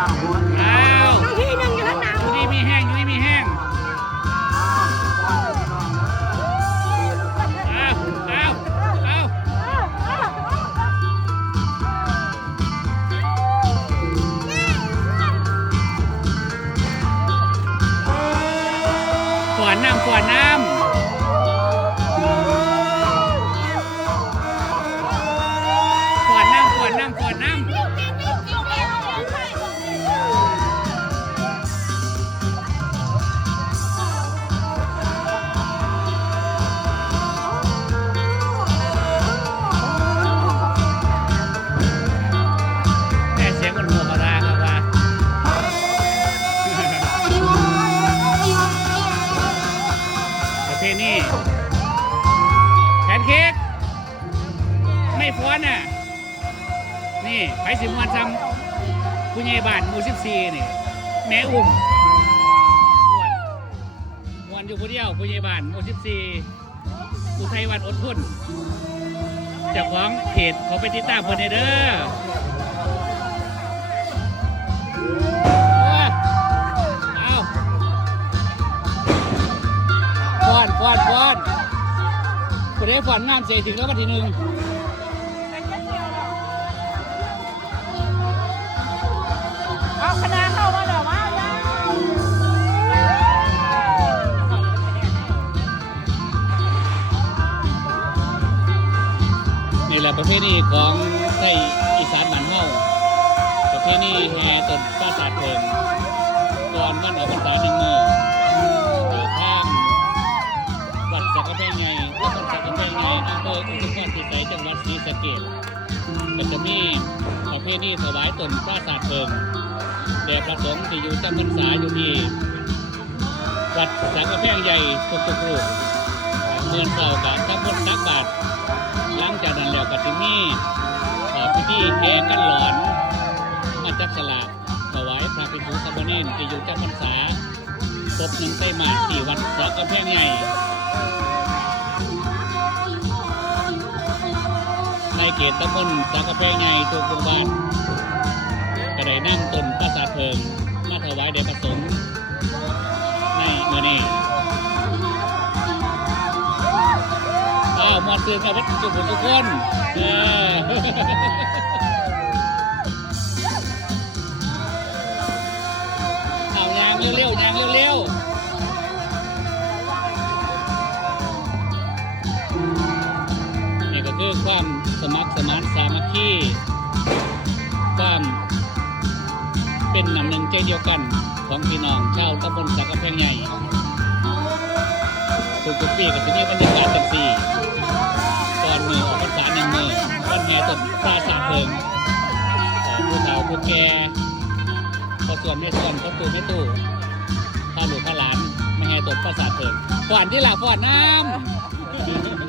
อ้าวนาทีหนึ่งอยู่ข้างหน้าอยู่นี่มีแห้งอยู่นี่มีแห้งอ้าวอ้าวอ้าวขวานน้ำขวานน้ำ เทนี้แพนเค้กไม่ฟ้อนน่ะ นี่ไปสิมวนซำผู้ใหญ่บ้านหมู่สิบสี่นี่ แม่อุ้มมวนมวนอยู่ผู้เดียวผู้ใหญ่บ้านหมู่สิบสี่อุทัยวันอดทนจ้าของเพจเขาไปติดตามเพิ่นเด้อ กูได้ฟอนงานเสียถึงแล้ววันที่หนึ่งเอาคณะเข้ามาเดี๋ยวมาจ้านี่แหละประเพณีของไทยอีสานบ้านเฮาประเพณีแห่ต้นปราสาทเพิงก่อนวันออกพรรษา เกษก็จะมีประเพณีถวายตนปราสาทเพิงแด่พระสงฆ์ที่อยู่จำพรรษาอยู่ที่วัดสังกะแพงใหญ่ทุกทุกๆรูปเมือนเก่ากับทั้งหมดนักบาทหลังจากนั้นแล้วก็จะมีพิธีแห่กันหลอนมาจับสลากถวายพระภิกษุสามเณรที่อยู่จำพรรษาศพหนึ่งไต้หมาที่วัดสังกะแพงใหญ่ ในเขตตำบลสังกะแพงใหญ่ทุกหมู่บ้านก็ได้นั่งต้นปราสาทเพิง มาถวายแด่พระสงฆ์ในมือนี้อ้าวมาซื้อกับวัตถุมงคลทุกคนเออเอายางเร็วๆยา ๆนี่ก็คือความสมัครสมานสามัคคีความเป็นน้ำหนึ่งใจเดียวกันของพี่น้องชาวตำบลสักกะแพงใหญ่ทุกๆปีก็จะมีบรรยากาศเป็นสี่ก่อนมือออกพรรษาหนึ่งมือวันแห่ต้นปราสาเพลิงผู้เฒ่าผู้แก่พอส่วนไม่ส่วนพอตู่ไม่ตู่ข้าหลูกข้าหลานมาแห่ต้นปราสาเพลิงฝอนที่หลักฝอนน้ำ